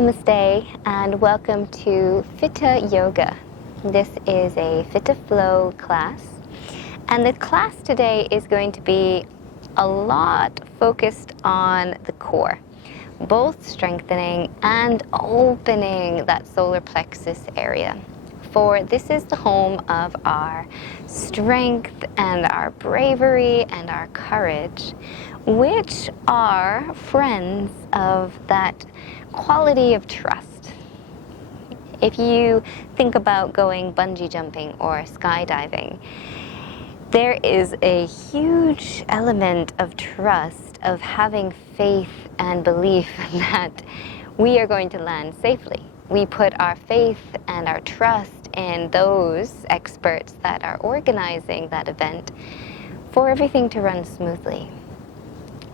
Namaste and welcome to Pitta Yoga. This is a Pitta Flow class, and the class today is going to be a lot focused on the core, both strengthening and opening that solar plexus area. For this is the home of our strength and our bravery and our courage, which are friends of that quality of trust. If you think about going bungee jumping or skydiving, there is a huge element of trust, of having faith and belief that we are going to land safely. We put our faith and our trust in those experts that are organizing that event for everything to run smoothly.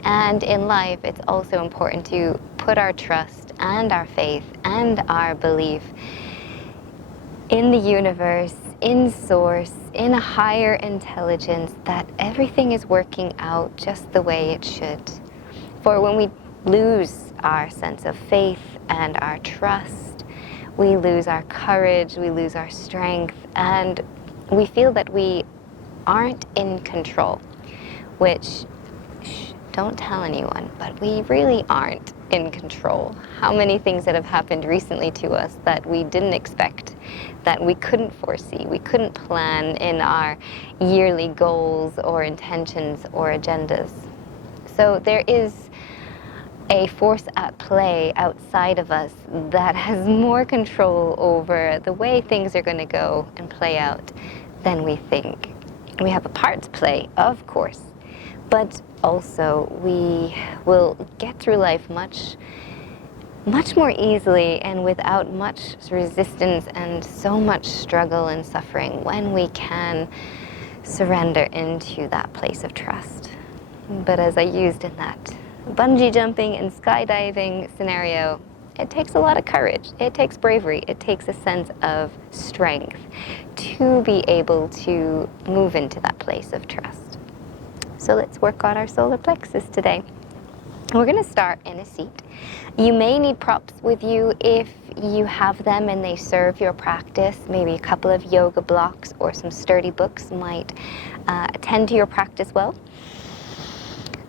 And in life, it's also important to put our trust and our faith and our belief in the universe, in source, in a higher intelligence, that everything is working out just the way it should. For when we lose our sense of faith and our trust, we lose our courage, we lose our strength, and we feel that we aren't in control, which, don't tell anyone, but we really aren't in control. How many things that have happened recently to us that we didn't expect, that we couldn't foresee, we couldn't plan in our yearly goals or intentions or agendas. So there is a force at play outside of us that has more control over the way things are going to go and play out than we think. We have a part to play, of course, but also we will get through life much more easily and without much resistance and so much struggle and suffering when we can surrender into that place of trust. But as I used in that bungee jumping and skydiving scenario, it takes a lot of courage, it takes bravery, it takes a sense of strength to be able to move into that place of trust. So let's work on our solar plexus today. We're going to start in a seat. You may need props with you if you have them and they serve your practice. Maybe a couple of yoga blocks or some sturdy books might attend to your practice well.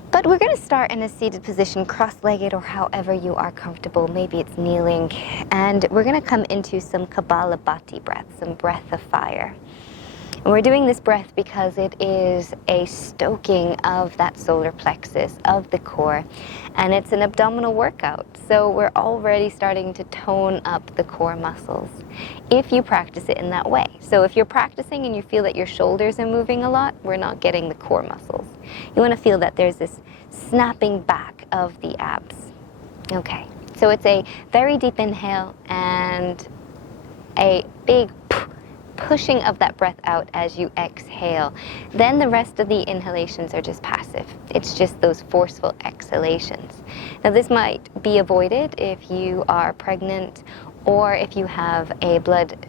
But we're going to start in a seated position, cross-legged or however you are comfortable. Maybe it's kneeling. And we're going to come into some Kapalabhati breath, some breath of fire. And we're doing this breath because it is a stoking of that solar plexus, of the core. And it's an abdominal workout. So we're already starting to tone up the core muscles if you practice it in that way. So if you're practicing and you feel that your shoulders are moving a lot, we're not getting the core muscles. You want to feel that there's this snapping back of the abs. Okay, so it's a very deep inhale and a big pushing of that breath out as you exhale. Then the rest of the inhalations are just passive. It's just those forceful exhalations. Now this might be avoided if you are pregnant or if you have a blood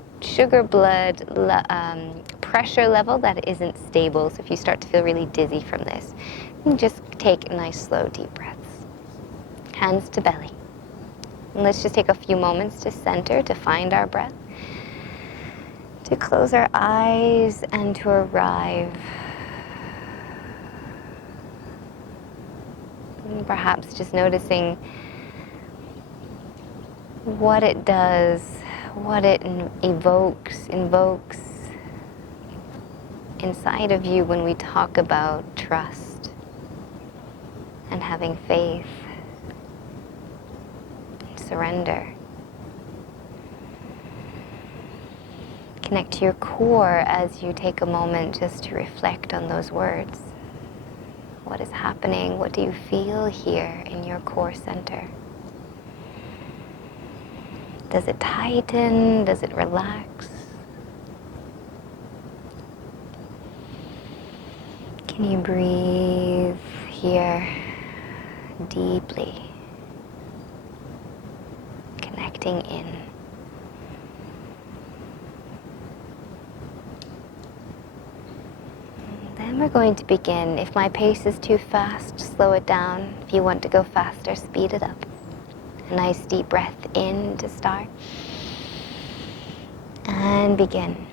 pressure level that isn't stable. So if you start to feel really dizzy from this, just take nice slow deep breaths. Hands to belly. And let's just take a few moments to center, to find our breath, to close our eyes and to arrive. And perhaps just noticing what it does, what it invokes inside of you when we talk about trust and having faith and surrender. Connect to your core as you take a moment just to reflect on those words. What is happening? What do you feel here in your core center? Does it tighten? Does it relax? Can you breathe here deeply, connecting in? Then we're going to begin. If my pace is too fast, slow it down. If you want to go faster, speed it up. A nice deep breath in to start. And begin.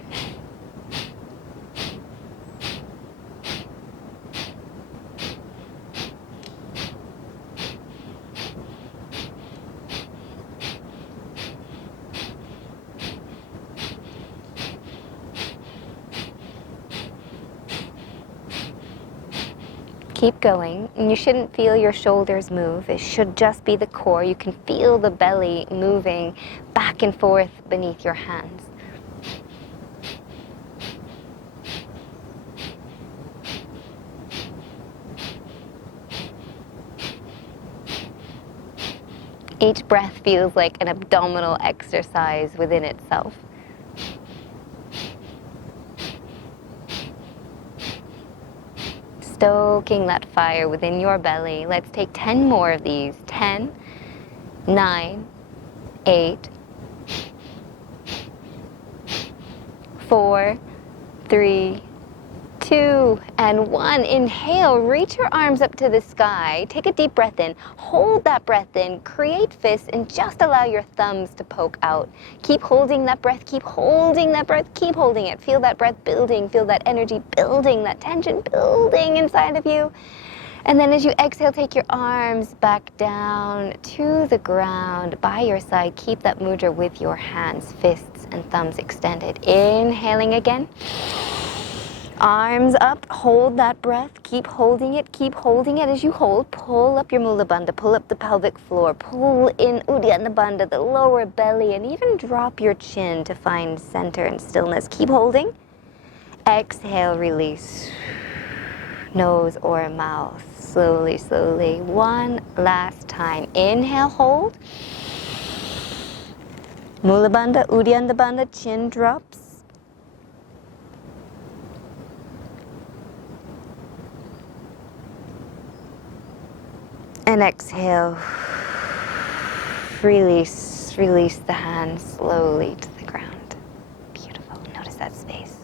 Keep going, and you shouldn't feel your shoulders move. It should just be the core. You can feel the belly moving back and forth beneath your hands. Each breath feels like an abdominal exercise within itself. Stoking that fire within your belly. Let's take 10 more of these. 10, 9, 8, 4, 3, 2, and 1. Inhale, reach your arms up to the sky. Take a deep breath in. Hold that breath in. Create fists and just allow your thumbs to poke out. Keep holding that breath. Keep holding that breath. Keep holding it. Feel that breath building. Feel that energy building, that tension building inside of you. And then as you exhale, take your arms back down to the ground by your side. Keep that mudra with your hands, fists, and thumbs extended. Inhaling again. Arms up, hold that breath, keep holding it as you hold. Pull up your Mula Bandha, pull up the pelvic floor, pull in Uddiyana Bandha, the lower belly, and even drop your chin to find center and stillness. Keep holding. Exhale, release. Nose or mouth, slowly, slowly. One last time. Inhale, hold. Mula Bandha, Uddiyana Bandha, chin drops. And exhale, release the hands slowly to the ground. Beautiful, notice that space.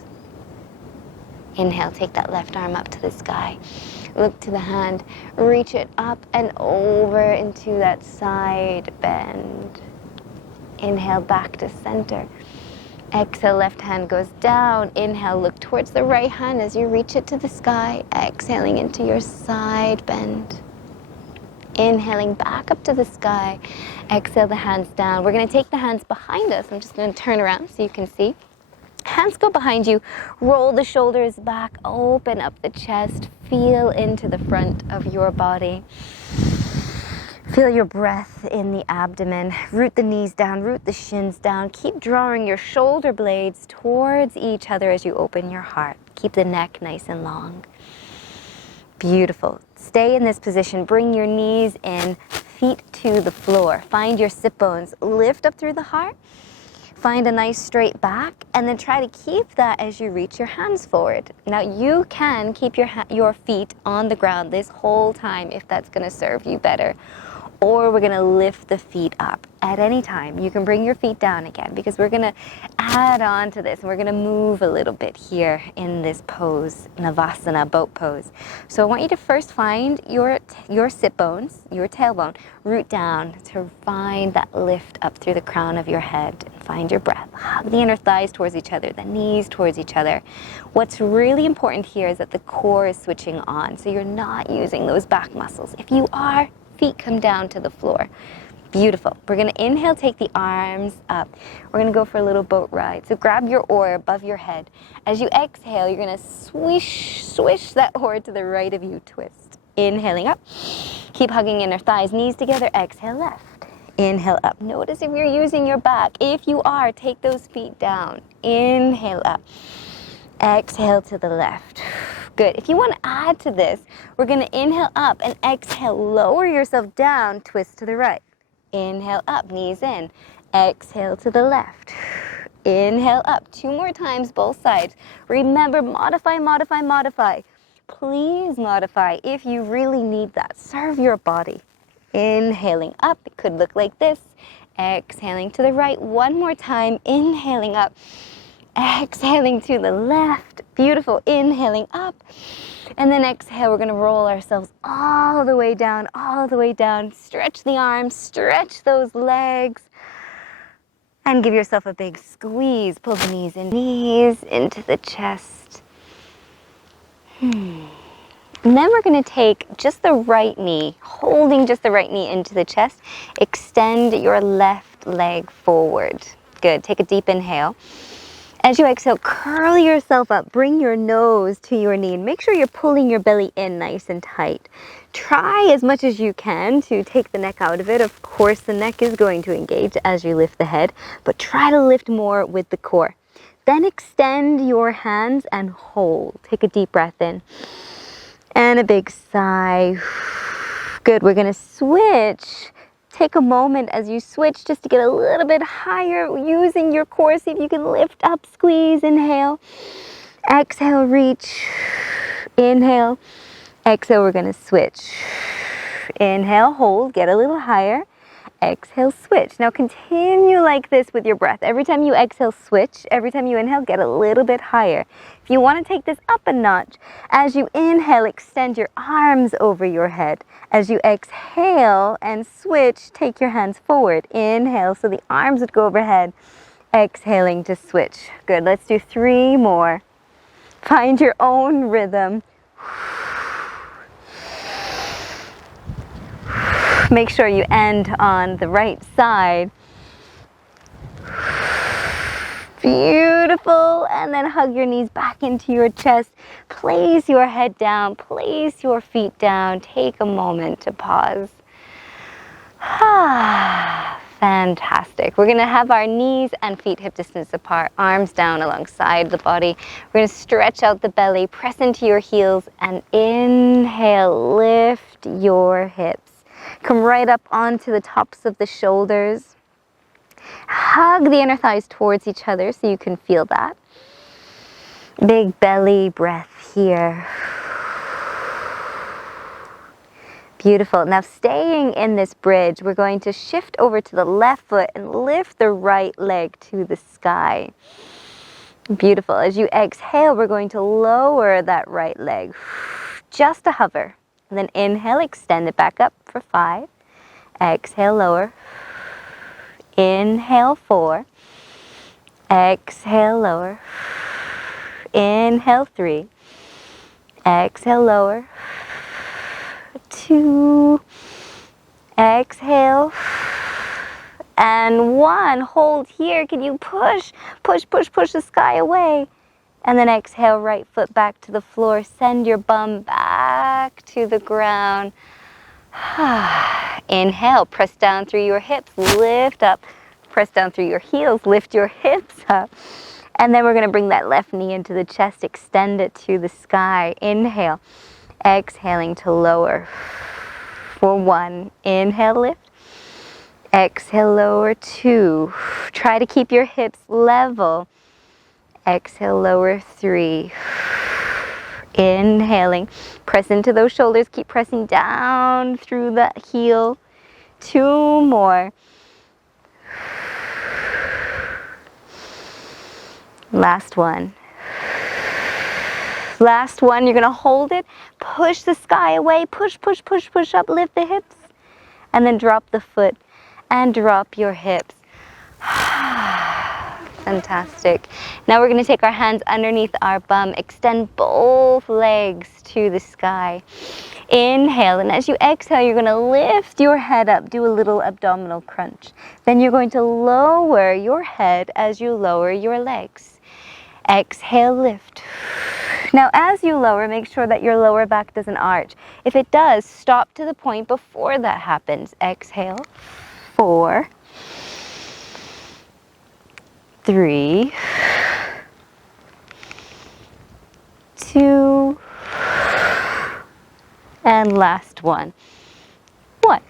Inhale, take that left arm up to the sky. Look to the hand, reach it up and over into that side bend. Inhale, back to center. Exhale, left hand goes down. Inhale, look towards the right hand as you reach it to the sky. Exhaling into your side bend. Inhaling back up to the sky. Exhale the hands down. We're going to take the hands behind us. I'm just going to turn around so you can see. Hands go behind you. Roll the shoulders back. Open up the chest. Feel into the front of your body. Feel your breath in the abdomen. Root the knees down. Root the shins down. Keep drawing your shoulder blades towards each other as you open your heart. Keep the neck nice and long. Beautiful. Stay in this position. Bring your knees in, feet to the floor. Find your sit bones. Lift up through the heart. Find a nice straight back, and then try to keep that as you reach your hands forward. Now you can keep your feet on the ground this whole time if that's going to serve you better. Or we're going to lift the feet up at any time. You can bring your feet down again because we're going to add on to this. And we're going to move a little bit here in this pose, Navasana, boat pose. So I want you to first find your sit bones, your tailbone, root down to find that lift up through the crown of your head. And find your breath. Hug the inner thighs towards each other, the knees towards each other. What's really important here is that the core is switching on. So you're not using those back muscles. If you are, feet come down to the floor. Beautiful. We're going to inhale, take the arms up. We're going to go for a little boat ride. So grab your oar above your head. As you exhale, you're going to swish that oar to the right of you, twist. Inhaling up. Keep hugging inner thighs, knees together. Exhale, left. Inhale up. Notice if you're using your back. If you are, take those feet down. Inhale up. Exhale to the left. Good. If you want to add to this, we're going to inhale up and exhale. Lower yourself down, twist to the right. Inhale up, knees in. Exhale to the left. Inhale up. 2 more times, both sides. Remember, modify, modify, modify. Please modify if you really need that. Serve your body. Inhaling up. It could look like this. Exhaling to the right. 1 more time. Inhaling up. Exhaling to the left. Beautiful. Inhaling up. And then exhale, we're going to roll ourselves all the way down, all the way down. Stretch the arms, stretch those legs. And give yourself a big squeeze. Pull the knees in. Knees into the chest. And then we're going to take just the right knee, holding just the right knee into the chest. Extend your left leg forward. Good. Take a deep inhale. As you exhale, curl yourself up. Bring your nose to your knee and make sure you're pulling your belly in nice and tight. Try as much as you can to take the neck out of it. Of course, the neck is going to engage as you lift the head, but try to lift more with the core. Then extend your hands and hold. Take a deep breath in. And a big sigh. Good. We're going to switch. Take a moment as you switch just to get a little bit higher using your core. See if you can lift up, squeeze, inhale. Exhale, reach. Inhale. Exhale, we're going to switch. Inhale, hold, get a little higher. Exhale, switch. Now continue like this with your breath. Every time you exhale, switch. Every time you inhale, get a little bit higher. If you want to take this up a notch, as you inhale, extend your arms over your head. As you exhale and switch, take your hands forward. Inhale, so the arms would go overhead. Exhaling to switch. Good. Let's do 3 more. Find your own rhythm. Make sure you end on the right side. Beautiful. And then hug your knees back into your chest. Place your head down. Place your feet down. Take a moment to pause. Fantastic. We're going to have our knees and feet hip distance apart, arms down alongside the body. We're going to stretch out the belly, press into your heels, and inhale, lift your hips. Come right up onto the tops of the shoulders. Hug the inner thighs towards each other so you can feel that. Big belly breath here. Beautiful. Now staying in this bridge, we're going to shift over to the left foot and lift the right leg to the sky. Beautiful. As you exhale, we're going to lower that right leg. Just a hover. And then inhale, extend it back up for 5. Exhale, lower. Inhale, 4. Exhale, lower. Inhale, 3. Exhale, lower. 2. Exhale. And 1. Hold here. Can you push? Push, push, push the sky away. And then exhale, right foot back to the floor. Send your bum back to the ground. Inhale, press down through your hips, lift up. Press down through your heels, lift your hips up. And then we're going to bring that left knee into the chest, extend it to the sky. Inhale, exhaling to lower. For 1, inhale, lift. Exhale, lower. 2. Try to keep your hips level. Exhale, lower. 3. Inhaling. Press into those shoulders. Keep pressing down through the heel. 2 more. Last one. Last one. You're going to hold it. Push the sky away. Push, push, push, push up. Lift the hips. And then drop the foot and drop your hips. Fantastic. Now we're going to take our hands underneath our bum, extend both legs to the sky. Inhale, and as you exhale, you're going to lift your head up, do a little abdominal crunch. Then you're going to lower your head as you lower your legs. Exhale, lift. Now as you lower, make sure that your lower back doesn't arch. If it does, stop to the point before that happens. Exhale, 4. 3, 2, and last one. 1.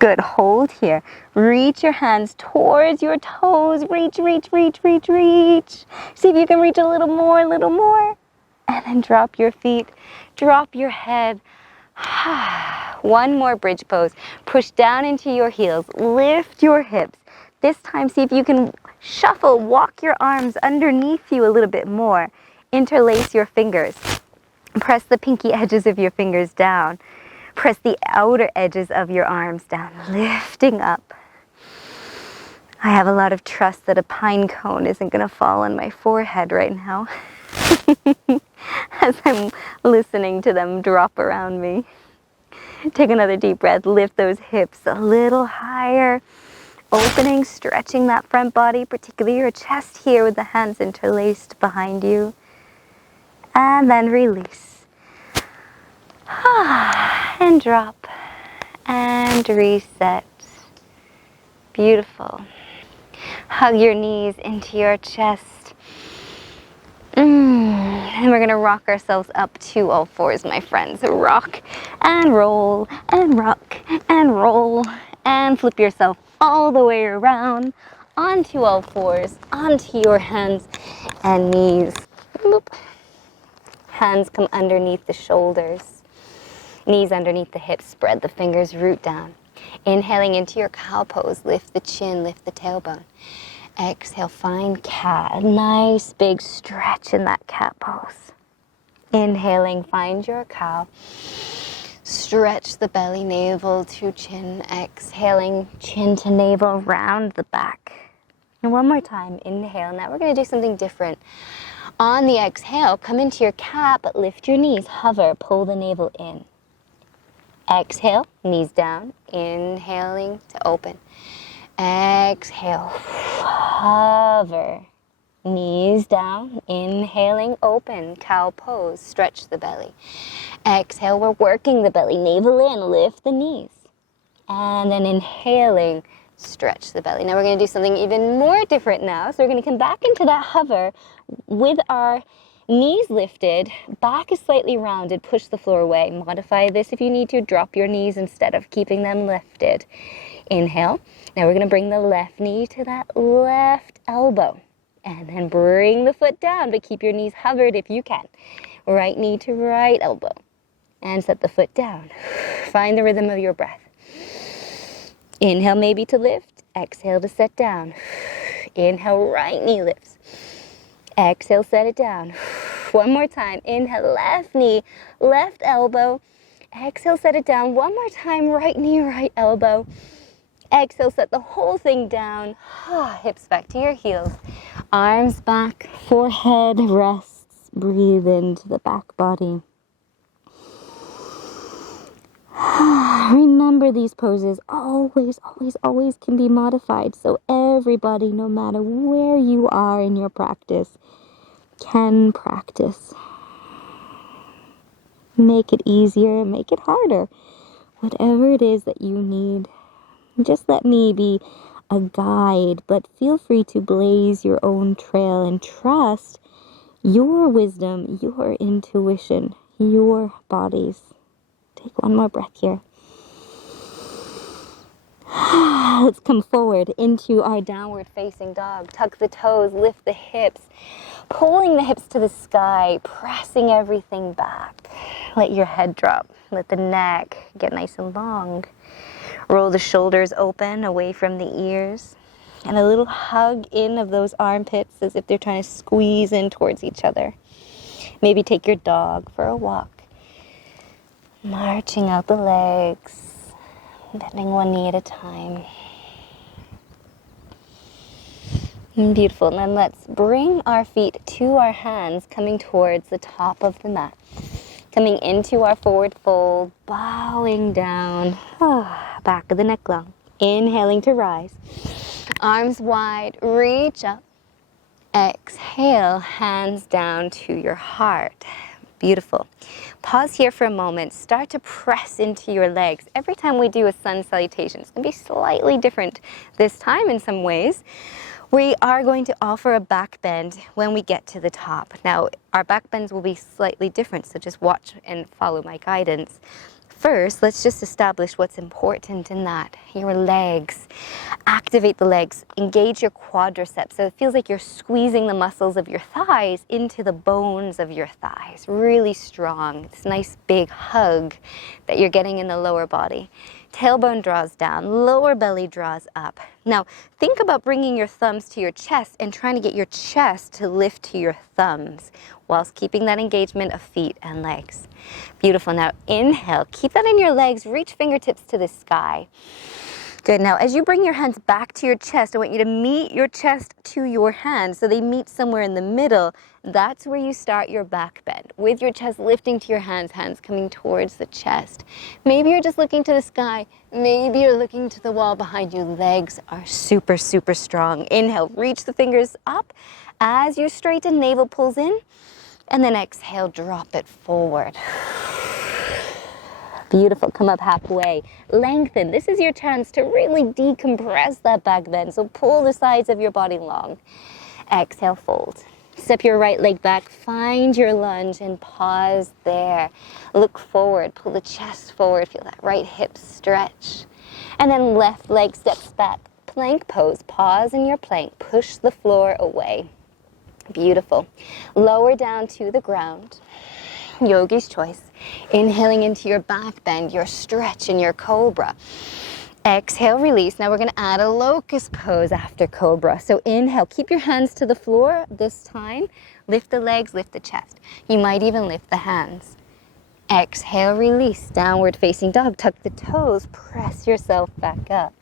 Good. Hold here. Reach your hands towards your toes. Reach, reach, reach, reach, reach. See if you can reach a little more, and then drop your feet. Drop your head. 1 more bridge pose. Push down into your heels. Lift your hips. This time, see if you can Shuffle, walk your arms underneath you a little bit more. Interlace your fingers. Press the pinky edges of your fingers down. Press the outer edges of your arms down, lifting up. I have a lot of trust that a pine cone isn't going to fall on my forehead right now as I'm listening to them drop around me. Take another deep breath. Lift those hips a little higher. Opening, stretching that front body, particularly your chest here with the hands interlaced behind you. And then release. And drop. And reset. Beautiful. Hug your knees into your chest. And we're going to rock ourselves up to all fours, my friends. Rock and roll and rock and roll. And flip yourself all the way around onto all fours, onto your hands and knees. Boop. Hands come underneath the shoulders. Knees underneath the hips. Spread the fingers, root down. Inhaling into your cow pose. Lift the chin, lift the tailbone. Exhale, find cat. Nice big stretch in that cat pose. Inhaling, find your cow. Stretch the belly, navel to chin. Exhaling, chin to navel, round the back. And one more time, inhale. Now we're going to do something different. On the exhale, come into your cat, but lift your knees. Hover, pull the navel in. Exhale, knees down. Inhaling to open. Exhale, hover, knees down, inhaling, open, cow pose, stretch the belly. Exhale, we're working the belly, navel in, lift the knees. And then inhaling, stretch the belly. Now we're going to do something even more different now. So we're going to come back into that hover with our knees lifted, back is slightly rounded, push the floor away. Modify this if you need to, drop your knees instead of keeping them lifted. Inhale. Now we're going to bring the left knee to that left elbow. And then bring the foot down, but keep your knees hovered if you can. Right knee to right elbow. And set the foot down. Find the rhythm of your breath. Inhale maybe to lift. Exhale to set down. Inhale, right knee lifts. Exhale, set it down. One more time. Inhale, left knee, left elbow. Exhale, set it down. One more time, right knee, right elbow. Exhale, set the whole thing down. Hips back to your heels. Arms back, forehead rests. Breathe into the back body. Remember, these poses always can be modified. So everybody, no matter where you are in your practice, can practice. Make it easier, make it harder. Whatever it is that you need. Just let me be a guide, but feel free to blaze your own trail and trust your wisdom, your intuition, your bodies. Take one more breath here. Let's come forward into our downward facing dog. Tuck the toes, lift the hips, pulling the hips to the sky, pressing everything back. Let your head drop. Let the neck get nice and long. Roll the shoulders open away from the ears. And a little hug in of those armpits as if they're trying to squeeze in towards each other. Maybe take your dog for a walk. Marching out the legs. Bending one knee at a time. Beautiful. And then let's bring our feet to our hands, coming towards the top of the mat. Coming into our forward fold, bowing down. Back of the neck long. Inhaling to rise. Arms wide, reach up. Exhale, hands down to your heart. Beautiful. Pause here for a moment. Start to press into your legs. Every time we do a sun salutation, it's going to be slightly different this time in some ways. We are going to offer a back bend when we get to the top. Now, our back bends will be slightly different, so just watch and follow my guidance. First, let's just establish what's important in that. Your legs. Activate the legs. Engage your quadriceps. So it feels like you're squeezing the muscles of your thighs into the bones of your thighs. Really strong. This nice big hug that you're getting in the lower body. Tailbone draws down, lower belly draws up. Now, think about bringing your thumbs to your chest and trying to get your chest to lift to your thumbs whilst keeping that engagement of feet and legs. Beautiful. Now, inhale. Keep that in your legs. Reach fingertips to the sky. Good. Now, as you bring your hands back to your chest, I want you to meet your chest to your hands so they meet somewhere in the middle. That's where you start your back bend, with your chest lifting to your hands, hands coming towards the chest. Maybe you're just looking to the sky. Maybe you're looking to the wall behind you. Legs are super, super strong. Inhale, reach the fingers up as you straighten, navel pulls in, and then exhale, drop it forward. Beautiful. Come up halfway. Lengthen. This is your chance to really decompress that back bend. So pull the sides of your body long. Exhale, fold. Step your right leg back. Find your lunge and pause there. Look forward. Pull the chest forward. Feel that right hip stretch. And then left leg steps back. Plank pose. Pause in your plank. Push the floor away. Beautiful. Lower down to the ground. Yogi's choice. Inhaling into your back bend, your stretch and your cobra. Exhale, release. Now we're going to add a locust pose after cobra. So inhale, keep your hands to the floor this time. Lift the legs, lift the chest. You might even lift the hands. Exhale, release. Downward facing dog. Tuck the toes. Press yourself back up.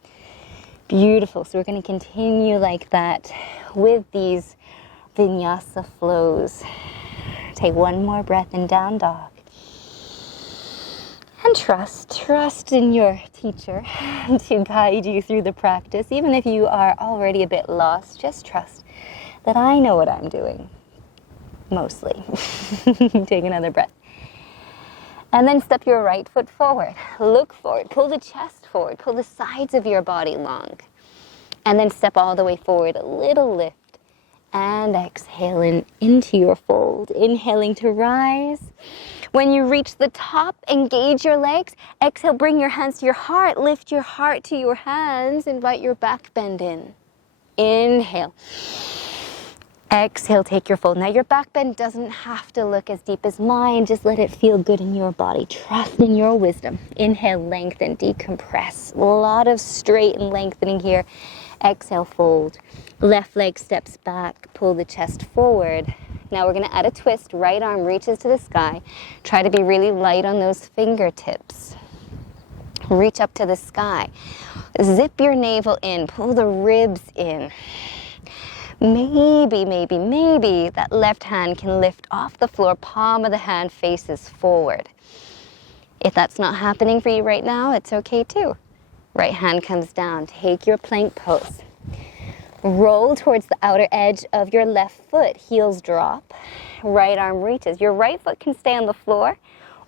Beautiful. So we're going to continue like that with these vinyasa flows. Take one more breath in down dog. And trust in your teacher to guide you through the practice. Even if you are already a bit lost, just trust that I know what I'm doing, mostly. Take another breath. And then step your right foot forward. Look forward, pull the chest forward, pull the sides of your body long. And then step all the way forward, a little lift. And exhaling into your fold. Inhaling to rise. When you reach the top, engage your legs. Exhale, bring your hands to your heart. Lift your heart to your hands. Invite your back bend in. Inhale. Exhale, take your fold. Now your back bend doesn't have to look as deep as mine. Just let it feel good in your body. Trust in your wisdom. Inhale, lengthen, decompress. A lot of straight and lengthening here. Exhale, fold. Left leg steps back, pull the chest forward. Now we're going to add a twist. Right arm reaches to the sky. Try to be really light on those fingertips. Reach up to the sky. Zip your navel in. Pull the ribs in. Maybe that left hand can lift off the floor. Palm of the hand faces forward. If that's not happening for you right now, it's okay too. Right hand comes down. Take your plank pose. Roll towards the outer edge of your left foot. Heels drop. Right arm reaches. Your right foot can stay on the floor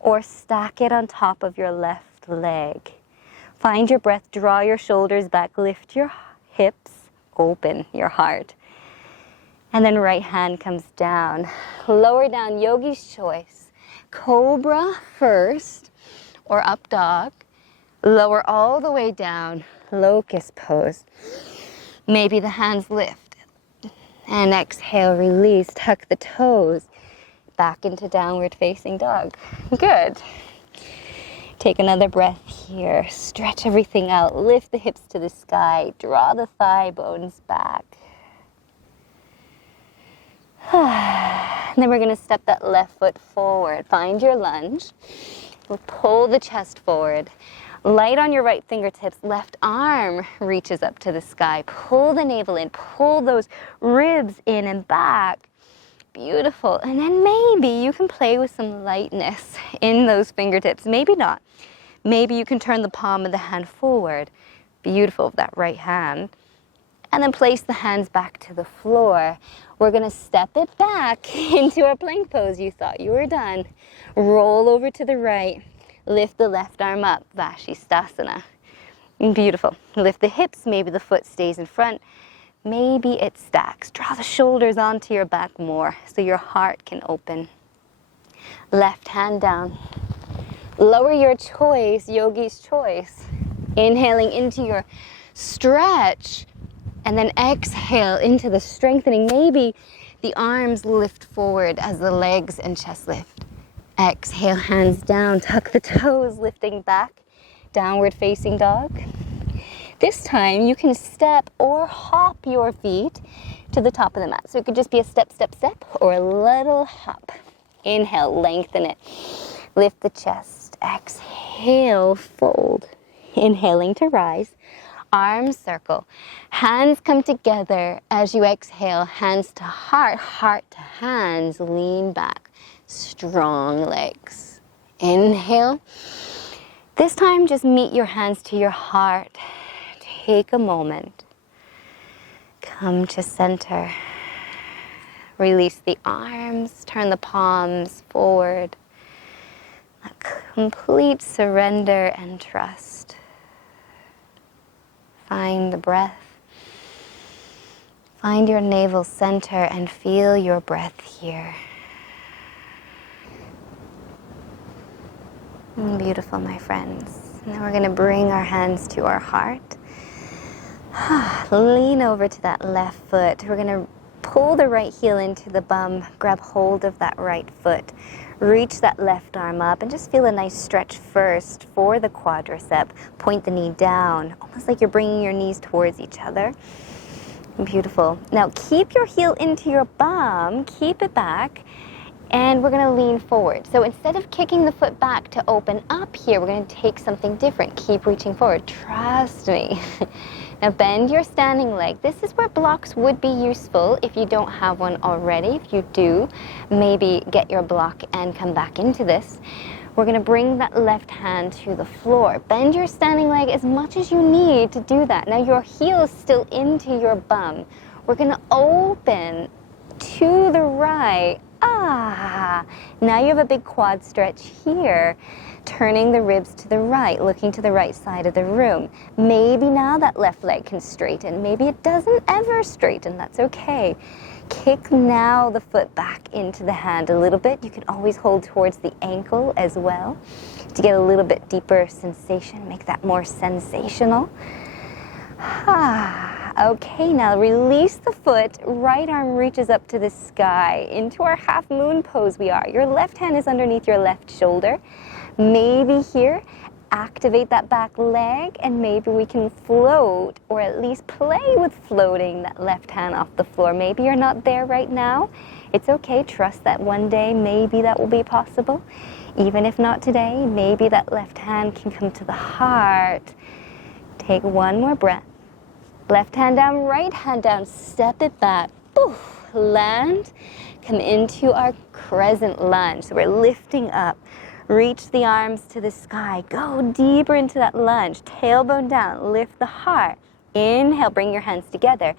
or stack it on top of your left leg. Find your breath. Draw your shoulders back. Lift your hips. Open your heart. And then right hand comes down. Lower down, yogi's choice. Cobra first or up dog. Lower all the way down, locust pose. Maybe the hands lift. And exhale, release, tuck the toes. Back into downward facing dog. Good. Take another breath here. Stretch everything out. Lift the hips to the sky. Draw the thigh bones back. And then we're going to step that left foot forward. Find your lunge. We'll pull the chest forward. Light on your right fingertips. Left arm reaches up to the sky. Pull the navel in. Pull those ribs in and back. Beautiful. And then maybe you can play with some lightness in those fingertips. Maybe not. Maybe you can turn the palm of the hand forward. Beautiful, that right hand. And then place the hands back to the floor. We're going to step it back into our plank pose. You thought you were done. Roll over to the right. Lift the left arm up, Vashisthasana. Beautiful. Lift the hips, maybe the foot stays in front. Maybe it stacks. Draw the shoulders onto your back more so your heart can open. Left hand down. Lower your choice, yogi's choice. Inhaling into your stretch. And then exhale into the strengthening. Maybe the arms lift forward as the legs and chest lift. Exhale, hands down, tuck the toes, lifting back. downward facing dog. This time you can step or hop your feet to the top of the mat. So it could just be a step, step, step, or a little hop. Inhale, lengthen it. Lift the chest. Exhale, fold. Inhaling to rise. Arms circle. Hands come together as you exhale. Hands to heart, heart to hands. Lean back. Strong legs. Inhale. This time just meet your hands to your heart. Take a moment. Come to center. Release the arms. Turn the palms forward. A complete surrender and trust. Find the breath. Find your navel center and feel your breath here. Beautiful, my friends. Now we're going to bring our hands to our heart. Lean over to that left foot. We're going to pull the right heel into the bum. Grab hold of that right foot. Reach that left arm up and just feel a nice stretch first for the quadricep. Point the knee down, almost like you're bringing your knees towards each other. Beautiful. Now keep your heel into your bum, keep it back, and we're going to lean forward. So instead of kicking the foot back to open up here, we're going to take something different. Keep reaching forward. Trust me. Now bend your standing leg. This is where blocks would be useful if you don't have one already. If you do, maybe get your block and come back into this. We're going to bring that left hand to the floor. Bend your standing leg as much as you need to do that. Now your heel is still into your bum. We're going to open to the right. Now you have a big quad stretch here. Turning the ribs to the right, looking to the right side of the room. Maybe now that left leg can straighten. Maybe it doesn't ever straighten. That's okay. Kick now the foot back into the hand a little bit. You can always hold towards the ankle as well to get a little bit deeper sensation. Make that more sensational. Okay, now release the foot. Right arm reaches up to the sky. Into our half moon pose we are. Your left hand is underneath your left shoulder. Maybe here, activate that back leg, and maybe we can float, or at least play with floating that left hand off the floor. Maybe you're not there right now. It's okay. Trust that one day maybe that will be possible. Even if not today, maybe that left hand can come to the heart. Take one more breath. Left hand down, right hand down. Step it back. Oof. Land. Come into our crescent lunge. So we're lifting up. Reach the arms to the sky. Go deeper into that lunge. Tailbone down. Lift the heart. Inhale, bring your hands together.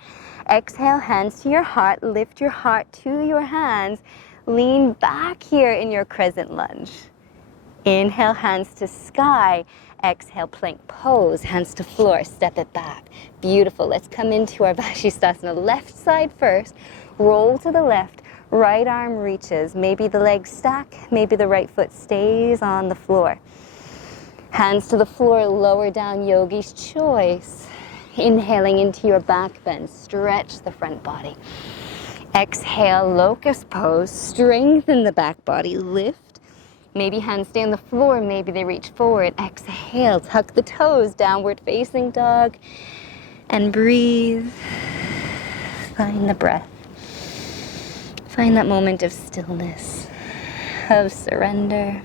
Exhale, hands to your heart. Lift your heart to your hands. Lean back here in your crescent lunge. Inhale, hands to sky. Exhale, plank pose. Hands to floor. Step it back. Beautiful. Let's come into our Vashisthasana. Left side first. Roll to the left. Right arm reaches. Maybe the legs stack. Maybe the right foot stays on the floor. Hands to the floor. Lower down, yogi's choice. Inhaling into your back bend. Stretch the front body. Exhale, locust pose. Strengthen the back body. Lift. Maybe hands stay on the floor. Maybe they reach forward. Exhale, tuck the toes. Downward facing dog. And breathe. Find the breath. Find that moment of stillness, of surrender.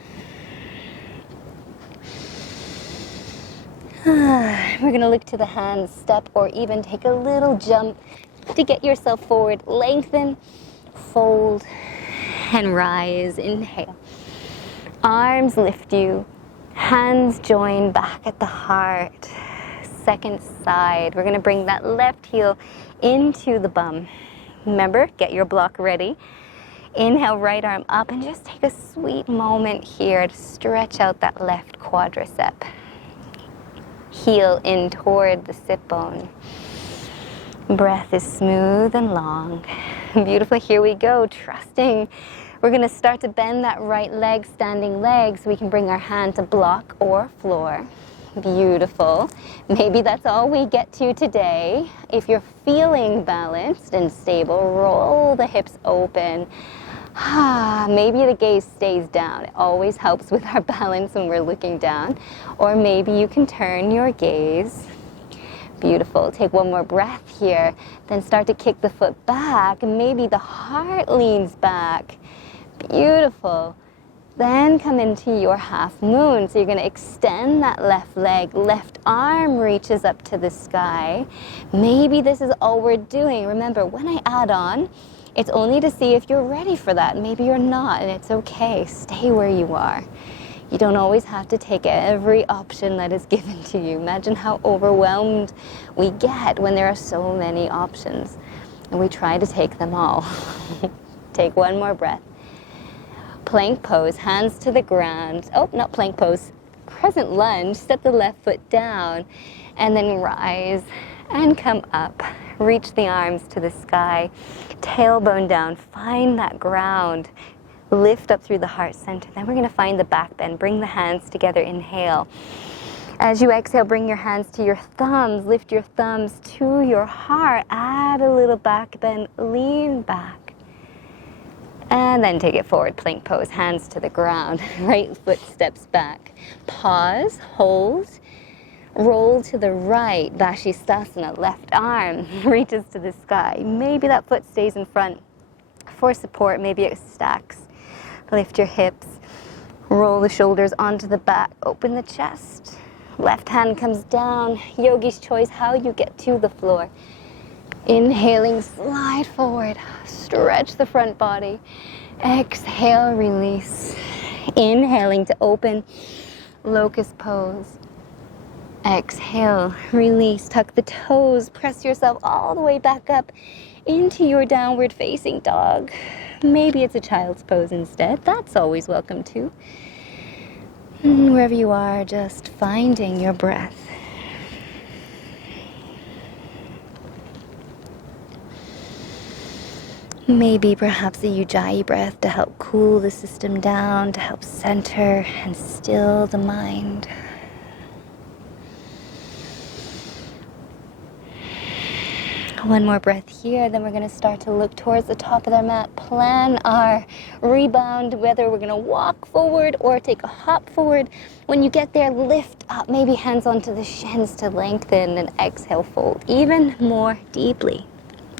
We're going to look to the hands, step, or even take a little jump to get yourself forward. Lengthen, fold, and rise. Inhale. Arms lift you. Hands join back at the heart. Second side. We're going to bring that left heel into the bum. Remember, get your block ready. Inhale, right arm up, and just take a sweet moment here to stretch out that left quadricep. Heel in toward the sit bone. Breath is smooth and long. Beautiful, here we go, trusting. We're gonna start to bend that right leg, standing leg, so we can bring our hand to block or floor. Beautiful. Maybe that's all we get to today. If you're feeling balanced and stable, roll the hips open. Maybe the gaze stays down. It always helps with our balance when we're looking down. Or maybe you can turn your gaze. Beautiful. Take one more breath here. Then start to kick the foot back. And maybe the heart leans back. Beautiful. Then come into your half moon. So you're going to extend that left leg. Left arm reaches up to the sky. Maybe this is all we're doing. Remember, when I add on, it's only to see if you're ready for that. Maybe you're not, and it's okay. Stay where you are. You don't always have to take every option that is given to you. Imagine how overwhelmed we get when there are so many options. And we try to take them all. Take one more breath. Plank pose, hands to the ground. Oh, not plank pose. Crescent lunge, step the left foot down, and then rise and come up. Reach the arms to the sky, tailbone down, find that ground. Lift up through the heart center. Then we're going to find the back bend. Bring the hands together, inhale. As you exhale, bring your hands to your thumbs. Lift your thumbs to your heart. Add a little back bend, lean back. And then take it forward, plank pose, hands to the ground. Right foot steps back. Pause, hold. Roll to the right, Vashisthasana, left arm reaches to the sky. Maybe that foot stays in front for support, maybe it stacks. Lift your hips, roll the shoulders onto the back, open the chest. Left hand comes down, yogi's choice, how you get to the floor. Inhaling, slide forward, stretch the front body. Exhale, release. Inhaling to open, Locust Pose. Exhale, release, tuck the toes, press yourself all the way back up into your downward facing dog. Maybe it's a child's pose instead. That's always welcome too. And wherever you are, just finding your breath. Maybe perhaps a Ujjayi breath to help cool the system down, to help center and still the mind. One more breath here, then we're going to start to look towards the top of the mat, plan our rebound, whether we're going to walk forward or take a hop forward. When you get there, lift up, maybe hands onto the shins to lengthen, and exhale, fold even more deeply.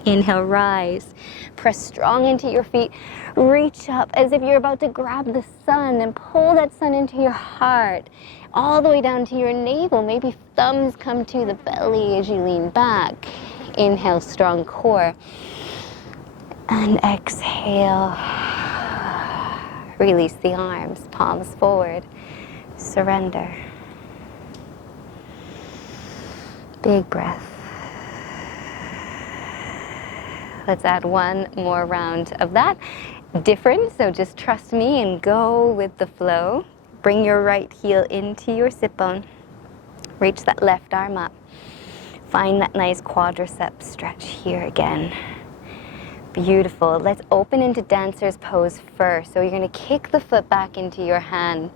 Inhale, rise, press strong into your feet, reach up as if you're about to grab the sun and pull that sun into your heart, all the way down to your navel. Maybe thumbs come to the belly as you lean back. Inhale, strong core. And exhale. Release the arms, palms forward. Surrender. Big breath. Let's add one more round of that. Different, so just trust me and go with the flow. Bring your right heel into your sit bone. Reach that left arm up. Find that nice quadricep stretch here again. Beautiful. Let's open into dancer's pose first. So you're going to kick the foot back into your hand.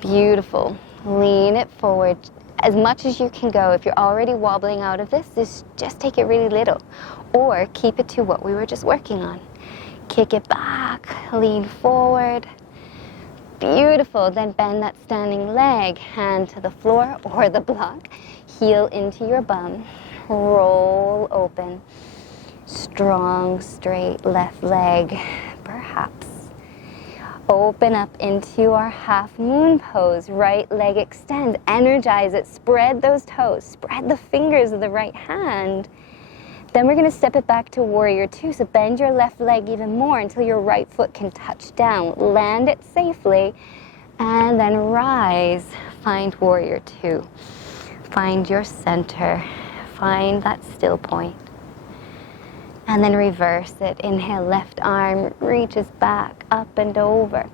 Beautiful. Lean it forward as much as you can go. If you're already wobbling out of this, just take it really little. Or keep it to what we were just working on. Kick it back, lean forward. Beautiful. Then bend that standing leg, hand to the floor or the block. Heel into your bum, roll open, strong, straight left leg, perhaps. Open up into our half moon pose, right leg extend, energize it, spread those toes, spread the fingers of the right hand. Then we're going to step it back to warrior two, so bend your left leg even more until your right foot can touch down. Land it safely, and then rise, find warrior two. Find your center, find that still point. And then reverse it. Inhale, left arm reaches back, up and over.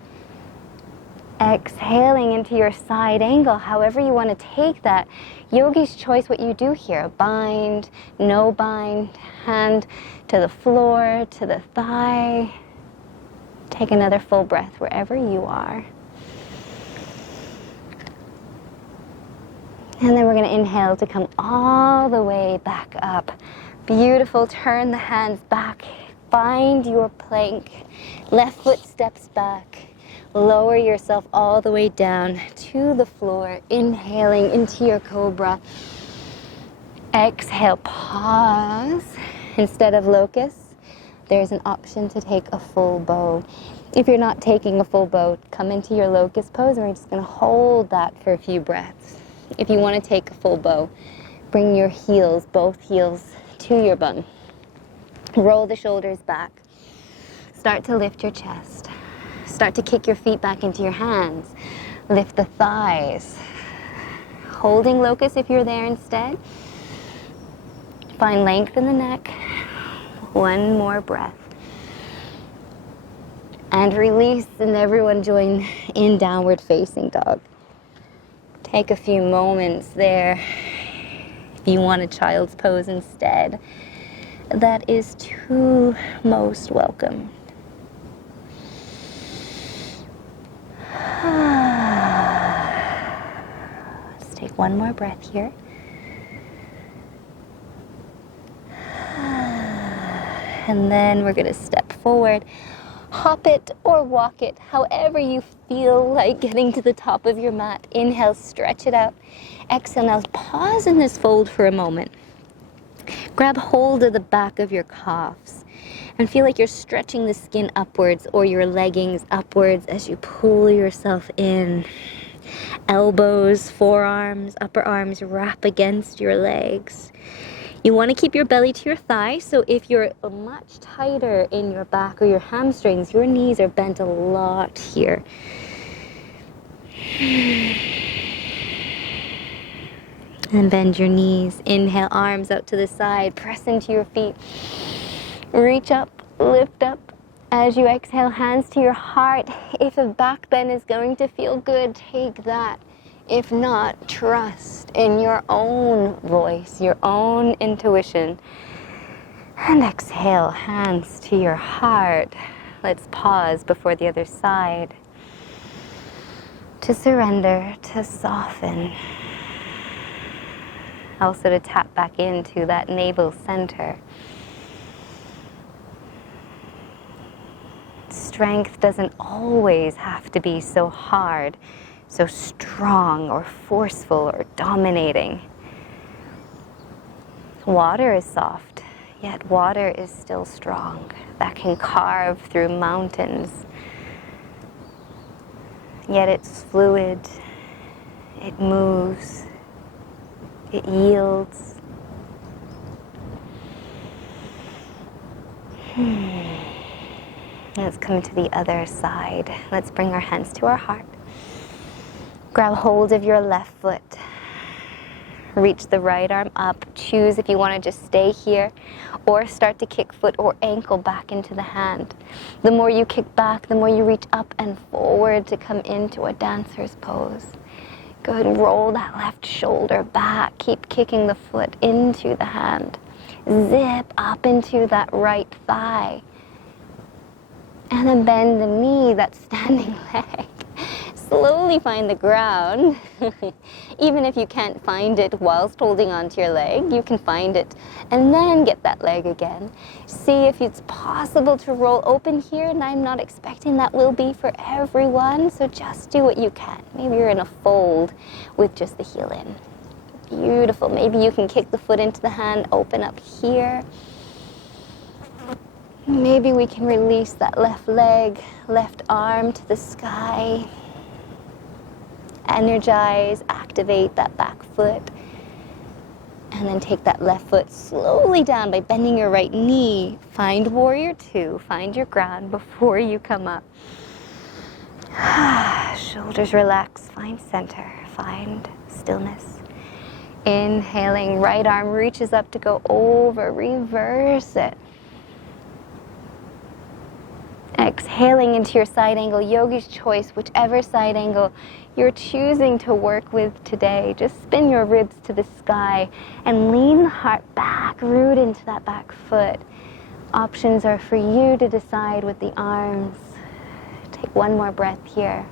Exhaling into your side angle, however you want to take that. Yogi's choice what you do here. Bind, no bind, hand to the floor, to the thigh. Take another full breath wherever you are. And then we're going to inhale to come all the way back up. Beautiful. Turn the hands back Find your plank. Left foot steps back. Lower yourself all the way down to the floor. Inhaling into your cobra. Exhale, pause. Instead of locust, there's an option to take a full bow. If you're not taking a full bow, come into your locust pose, and we're just going to hold that for a few breaths. If you want to take a full bow, bring your heels, both heels, to your bum. Roll the shoulders back. Start to lift your chest. Start to kick your feet back into your hands. Lift the thighs. Holding locust if you're there instead. Find length in the neck. One more breath. And release, and everyone join in downward facing dog. Take a few moments there. If you want a child's pose instead, that is too most welcome. Let's take one more breath here. And then we're going to step forward. Hop it or walk it, however you feel like getting to the top of your mat. Inhale, stretch it out. Exhale, now pause in this fold for a moment. Grab hold of the back of your calves and feel like you're stretching the skin upwards or your leggings upwards as you pull yourself in. Elbows, forearms, upper arms wrap against your legs. You want to keep your belly to your thigh, so if you're much tighter in your back or your hamstrings, your knees are bent a lot here. And bend your knees. Inhale, arms out to the side. Press into your feet. Reach up, lift up. As you exhale, hands to your heart. If a back bend is going to feel good, take that. If not, trust in your own voice, your own intuition. And exhale, hands to your heart. Let's pause before the other side. To surrender, to soften. Also to tap back into that navel center. Strength doesn't always have to be so hard, so strong or forceful or dominating. Water is soft, yet water is still strong. That can carve through mountains. Yet it's fluid, it moves, it yields. Let's come to the other side. Let's bring our hands to our heart. Grab hold of your left foot. Reach the right arm up. Choose if you want to just stay here or start to kick foot or ankle back into the hand. The more you kick back, the more you reach up and forward to come into a dancer's pose. Good. Roll that left shoulder back. Keep kicking the foot into the hand. Zip up into that right thigh. And then bend the knee, that standing leg. Slowly find the ground. Even if you can't find it whilst holding onto your leg, you can find it and then get that leg again. See if it's possible to roll open here, and I'm not expecting that will be for everyone, so just do what you can. Maybe you're in a fold with just the heel in. Beautiful. Maybe you can kick the foot into the hand, open up here. Maybe we can release that left leg, left arm to the sky. Energize, activate that back foot. And then take that left foot slowly down by bending your right knee. Find warrior two. Find your ground before you come up. Shoulders relax. Find center. Find stillness. Inhaling, right arm reaches up to go over. Reverse it. Exhaling into your side angle, yogi's choice, whichever side angle you're choosing to work with today. Just spin your ribs to the sky and lean the heart back, root into that back foot. Options are for you to decide with the arms. Take one more breath here.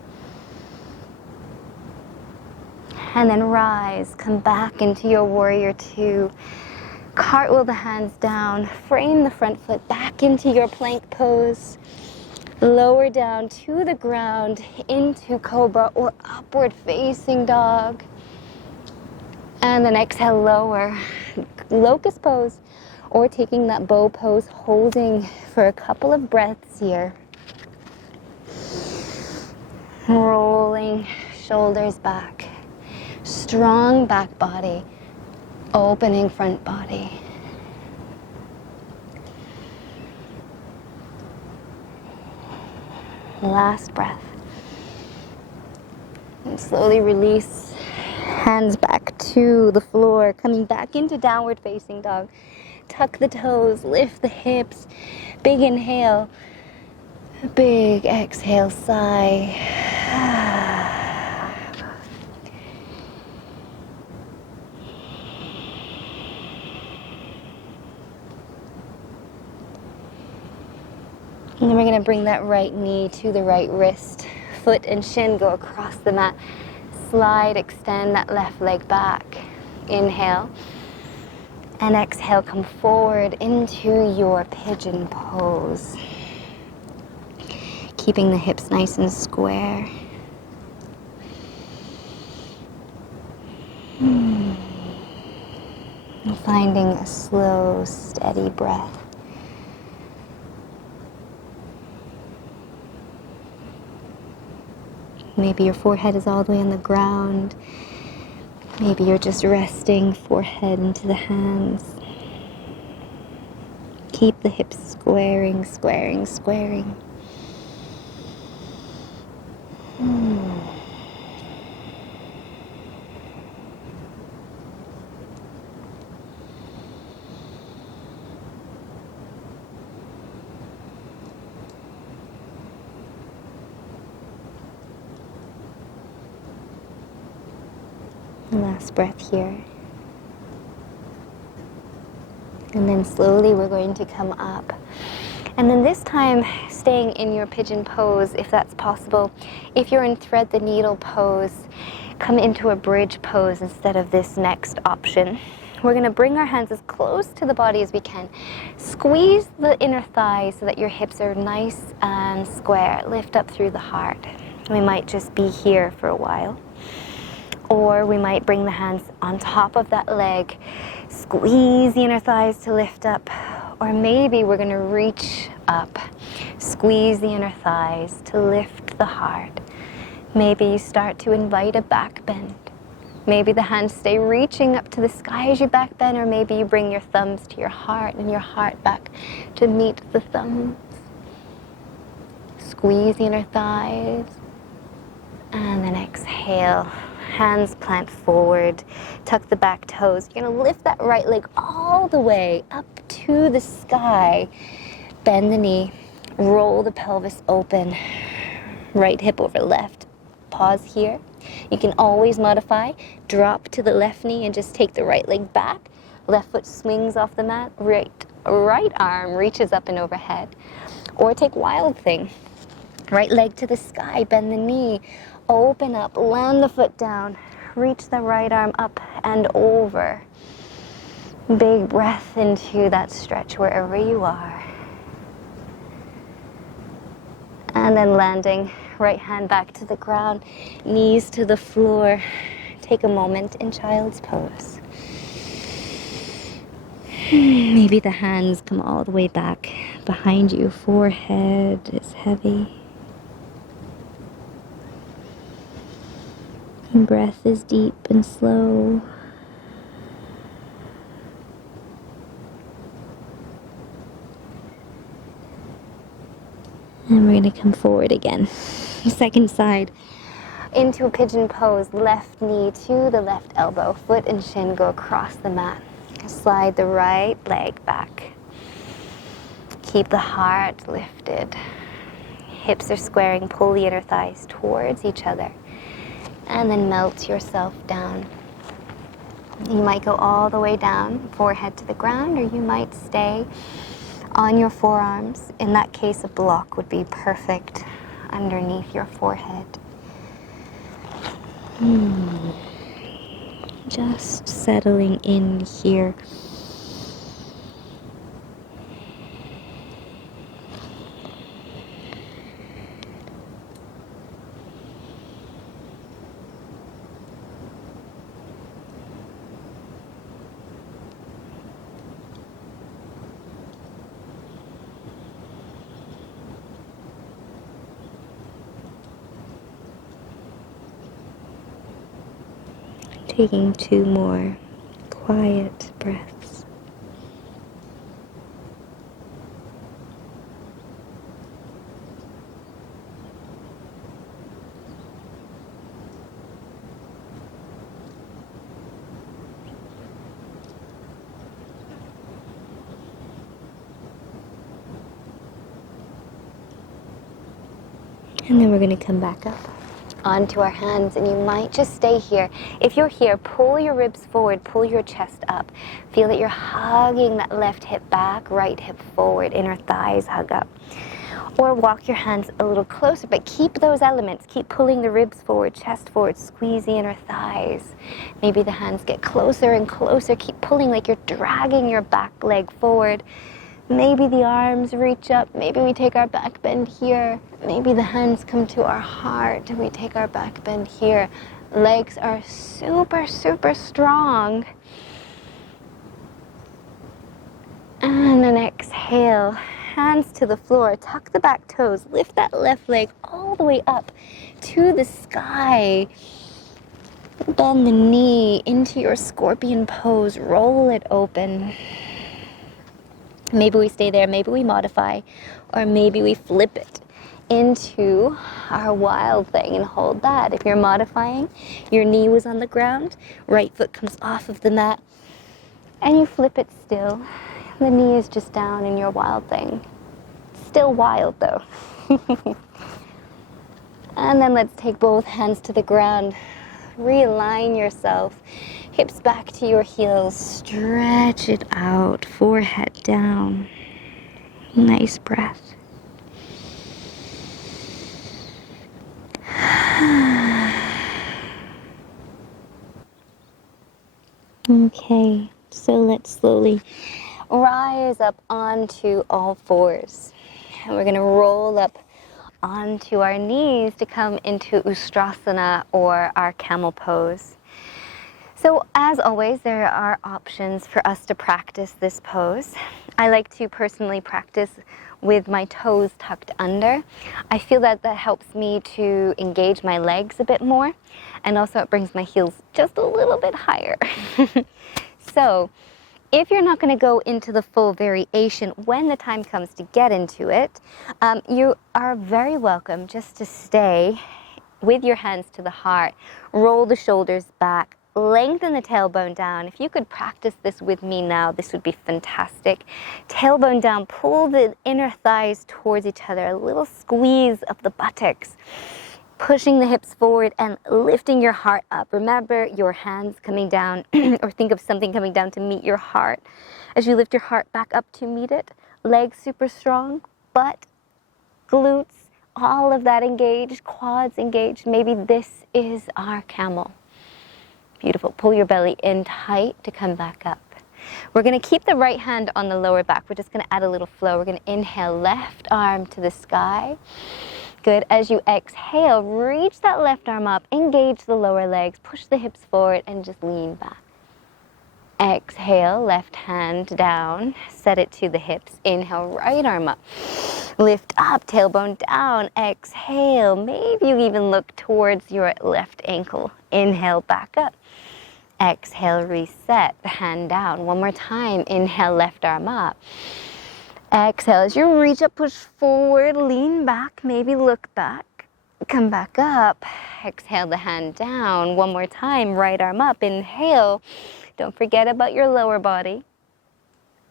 And then rise, come back into your warrior two. Cartwheel the hands down, frame the front foot back into your plank pose. Lower down to the ground into cobra or upward facing dog. And then exhale, lower. Locust pose or taking that bow pose, holding for a couple of breaths here. Rolling shoulders back. Strong back body, opening front body. Last breath. And slowly release. Hands back to the floor, coming back into downward facing dog. Tuck the toes, lift the hips. Big inhale. Big exhale, sigh. And then we're going to bring that right knee to the right wrist. Foot and shin go across the mat. Slide, extend that left leg back. Inhale. And exhale, come forward into your pigeon pose. Keeping the hips nice and square. And finding a slow, steady breath. Maybe your forehead is all the way on the ground. Maybe you're just resting forehead into the hands. Keep the hips squaring, squaring, squaring. Last breath here. And then slowly we're going to come up. And then this time, staying in your pigeon pose, if that's possible. If you're in thread the needle pose, come into a bridge pose instead of this next option. We're going to bring our hands as close to the body as we can. Squeeze the inner thighs so that your hips are nice and square. Lift up through the heart. We might just be here for a while. Or we might bring the hands on top of that leg, squeeze the inner thighs to lift up. Or maybe we're going to reach up, squeeze the inner thighs to lift the heart. Maybe you start to invite a back bend. Maybe the hands stay reaching up to the sky as you back bend, or maybe you bring your thumbs to your heart and your heart back to meet the thumbs. Squeeze the inner thighs, and then exhale. Hands plant forward, tuck the back toes. You're going to lift that right leg all the way up to the sky. Bend the knee, roll the pelvis open, right hip over left. Pause here. You can always modify. Drop to the left knee and just take the right leg back. Left foot swings off the mat. Right arm reaches up and overhead. Or take wild thing. Right leg to the sky, bend the knee. Open up, land the foot down, reach the right arm up and over. Big breath into that stretch wherever you are. And then landing, right hand back to the ground, knees to the floor. Take a moment in child's pose. Maybe the hands come all the way back behind you. Forehead is heavy. And breath is deep and slow. And we're going to come forward again. Second side. Into a pigeon pose. Left knee to the left elbow. Foot and shin go across the mat. Slide the right leg back. Keep the heart lifted. Hips are squaring. Pull the inner thighs towards each other. And then melt yourself down. You might go all the way down, forehead to the ground, or you might stay on your forearms. In that case, a block would be perfect underneath your forehead. Just settling in here. Taking 2 more quiet breaths. And then we're going to come back up onto our hands, and you might just stay here. If you're here, pull your ribs forward, pull your chest up. Feel that you're hugging that left hip back, right hip forward, inner thighs hug up. Or walk your hands a little closer, but keep those elements. Keep pulling the ribs forward, chest forward, squeeze the inner thighs. Maybe the hands get closer and closer. Keep pulling like you're dragging your back leg forward. Maybe the arms reach up. Maybe we take our back bend here. Maybe the hands come to our heart and we take our back bend here. Legs are super, super strong. And then exhale. Hands to the floor. Tuck the back toes. Lift that left leg all the way up to the sky. Bend the knee into your scorpion pose. Roll it open. Maybe we stay there, maybe we modify, or maybe we flip it into our wild thing and hold that. If you're modifying, your knee was on the ground, right foot comes off of the mat, and you flip it still. The knee is just down in your wild thing. Still wild though. And then let's take both hands to the ground. Realign yourself. Hips back to your heels. Stretch it out. Forehead down. Nice breath. Okay, so let's slowly rise up onto all fours. And we're going to roll up onto our knees to come into Ustrasana, or our Camel Pose. So as always, there are options for us to practice this pose. I like to personally practice with my toes tucked under. I feel that that helps me to engage my legs a bit more, and also it brings my heels just a little bit higher. So if you're not going to go into the full variation when the time comes to get into it, you are very welcome just to stay with your hands to the heart. Roll the shoulders back. Lengthen the tailbone down. If you could practice this with me now, this would be fantastic. Tailbone down. Pull the inner thighs towards each other. A little squeeze of the buttocks. Pushing the hips forward and lifting your heart up. Remember your hands coming down, or think of something coming down to meet your heart. As you lift your heart back up to meet it, legs super strong, butt, glutes, all of that engaged, quads engaged. Maybe this is our camel. Beautiful. Pull your belly in tight to come back up. We're going to keep the right hand on the lower back. We're just going to add a little flow. We're going to inhale, left arm to the sky. Good. As you exhale, reach that left arm up, engage the lower legs, push the hips forward, and just lean back. Exhale, left hand down, set it to the hips. Inhale, right arm up. Lift up, tailbone down. Exhale, maybe you even look towards your left ankle. Inhale, back up. Exhale, reset, the hand down. One more time. Inhale, left arm up. Exhale, as you reach up, push forward, lean back, maybe look back, come back up. Exhale, the hand down. One more time, right arm up. Inhale, don't forget about your lower body.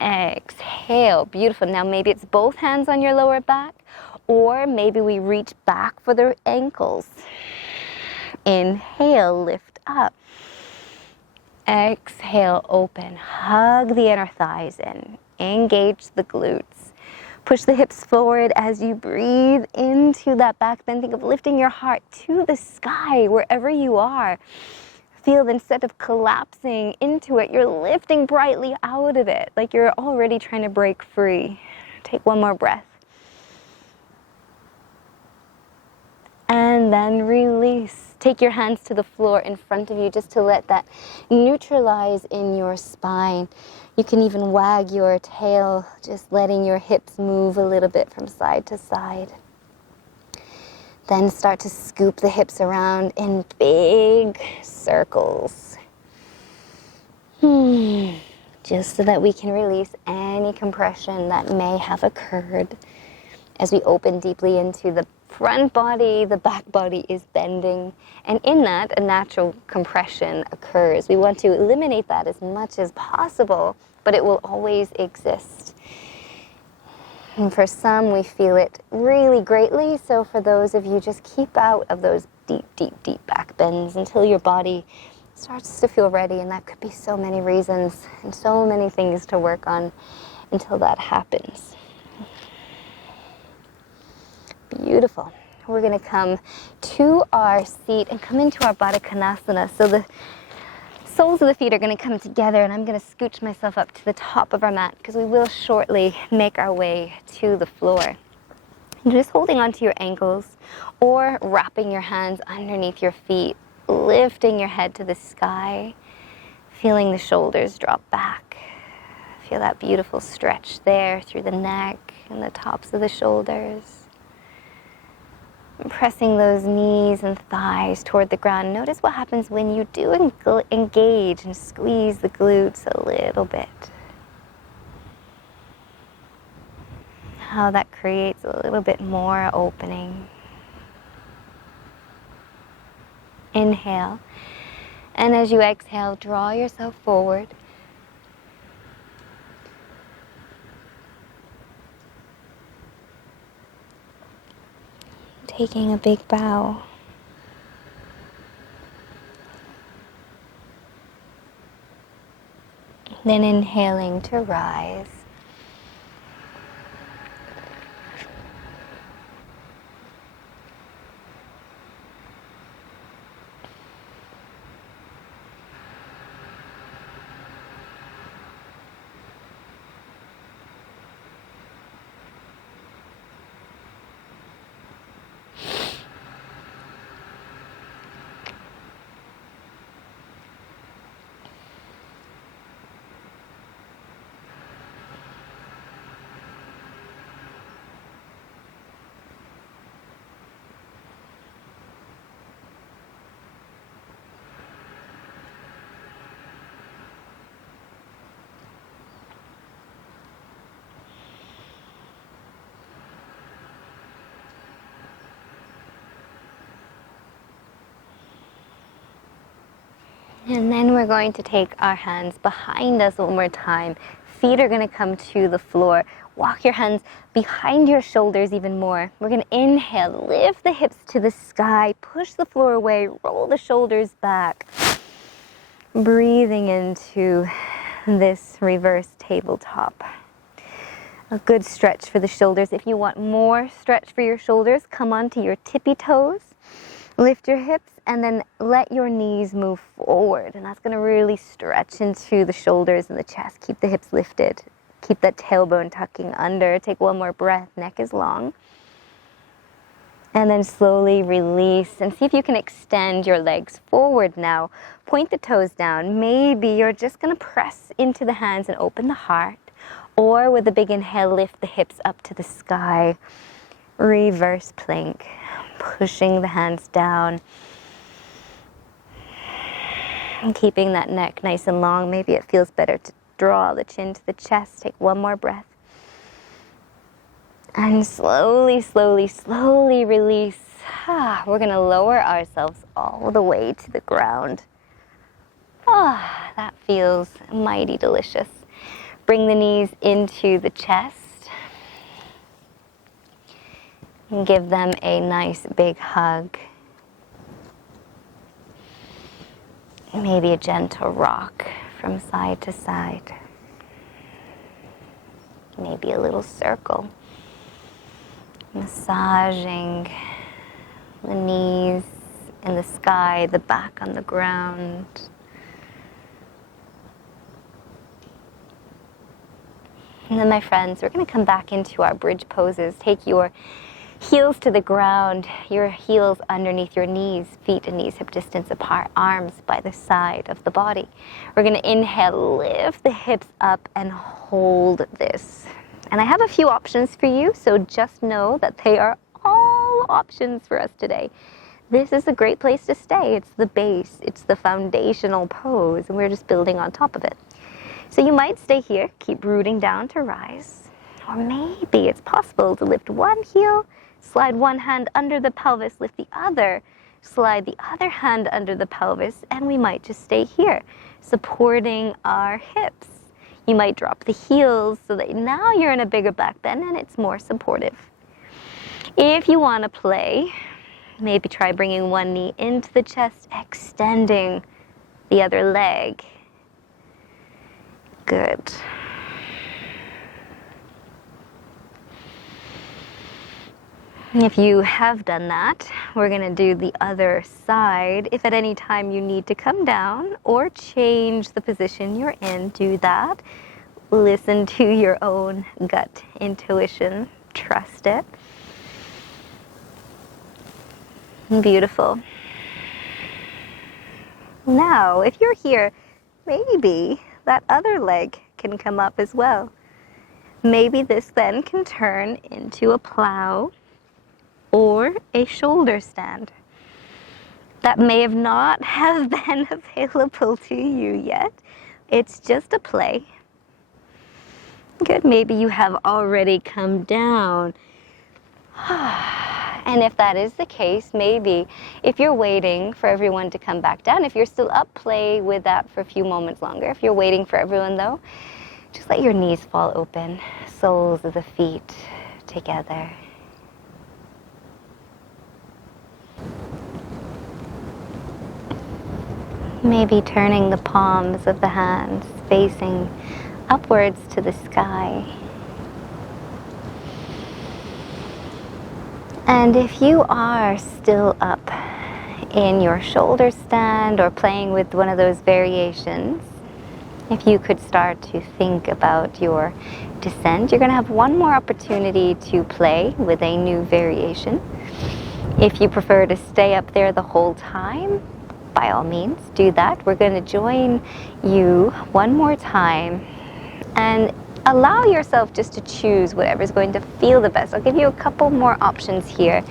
Exhale, beautiful. Now maybe it's both hands on your lower back, or maybe we reach back for the ankles. Inhale, lift up. Exhale, open. Hug the inner thighs in. Engage the glutes. Push the hips forward as you breathe into that back bend. Think of lifting your heart to the sky wherever you are. Feel that instead of collapsing into it, you're lifting brightly out of it, like you're already trying to break free. Take one more breath. And then release. Take your hands to the floor in front of you just to let that neutralize in your spine. You can even wag your tail, just letting your hips move a little bit from side to side. Then start to scoop the hips around in big circles. Just so that we can release any compression that may have occurred. As we open deeply into the front body, the back body is bending. And in that, a natural compression occurs. We want to eliminate that as much as possible, but it will always exist. And for some, we feel it really greatly. So for those of you, just keep out of those deep, deep, deep back bends until your body starts to feel ready. And that could be so many reasons and so many things to work on until that happens. Beautiful. We're going to come to our seat and come into our Baddha Konasana. So the soles of the feet are going to come together, and I'm going to scooch myself up to the top of our mat because we will shortly make our way to the floor. And just holding onto your ankles or wrapping your hands underneath your feet, lifting your head to the sky, feeling the shoulders drop back. Feel that beautiful stretch there through the neck and the tops of the shoulders. Pressing those knees and thighs toward the ground. Notice what happens when you do engage and squeeze the glutes a little bit. How that creates a little bit more opening. Inhale. And as you exhale, draw yourself forward. Taking a big bow. Then inhaling to rise. And then we're going to take our hands behind us one more time. Feet are going to come to the floor. Walk your hands behind your shoulders even more. We're going to inhale, lift the hips to the sky, push the floor away, roll the shoulders back. Breathing into this reverse tabletop. A good stretch for the shoulders. If you want more stretch for your shoulders, come onto your tippy toes. Lift your hips and then let your knees move forward. And that's going to really stretch into the shoulders and the chest. Keep the hips lifted. Keep that tailbone tucking under. Take one more breath. Neck is long. And then slowly release. And see if you can extend your legs forward now. Point the toes down. Maybe you're just going to press into the hands and open the heart. Or with a big inhale, lift the hips up to the sky. Reverse plank. Pushing the hands down. And keeping that neck nice and long. Maybe it feels better to draw the chin to the chest. Take one more breath. And slowly, slowly, slowly release. We're going to lower ourselves all the way to the ground. That feels mighty delicious. Bring the knees into the chest. And give them a nice big hug. Maybe a gentle rock from side to side. Maybe a little circle. Massaging the knees in the sky, the back on the ground. And then, my friends, we're going to come back into our bridge poses. Take your heels to the ground, your heels underneath your knees, feet and knees hip distance apart, arms by the side of the body. We're going to inhale, lift the hips up and hold this. And I have a few options for you, so just know that they are all options for us today. this is a great place to stay. It's the base, it's the foundational pose, and we're just building on top of it. So you might stay here, keep rooting down to rise. Or maybe it's possible to lift one heel, slide one hand under the pelvis, lift the other, slide the other hand under the pelvis, and we might just stay here, supporting our hips. You might drop the heels so that now you're in a bigger back bend and it's more supportive. If you want to play, maybe try bringing one knee into the chest, extending the other leg. Good. If you have done that, we're going to do the other side. If at any time you need to come down or change the position you're in, do that. Listen to your own gut intuition. Trust it. Beautiful. Now, if you're here, maybe that other leg can come up as well. Maybe this then can turn into a plow or a shoulder stand. That may have not have been available to you yet. It's just a play. Good, maybe you have already come down. And if that is the case, maybe if you're waiting for everyone to come back down, if you're still up, play with that for a few moments longer. If you're waiting for everyone though, just let your knees fall open, soles of the feet together. Maybe turning the palms of the hands facing upwards to the sky. And if you are still up in your shoulder stand or playing with one of those variations, if you could start to think about your descent, you're going to have one more opportunity to play with a new variation. If you prefer to stay up there the whole time, by all means, do that. We're going to join you one more time and allow yourself just to choose whatever's going to feel the best. I'll give you a couple more options here.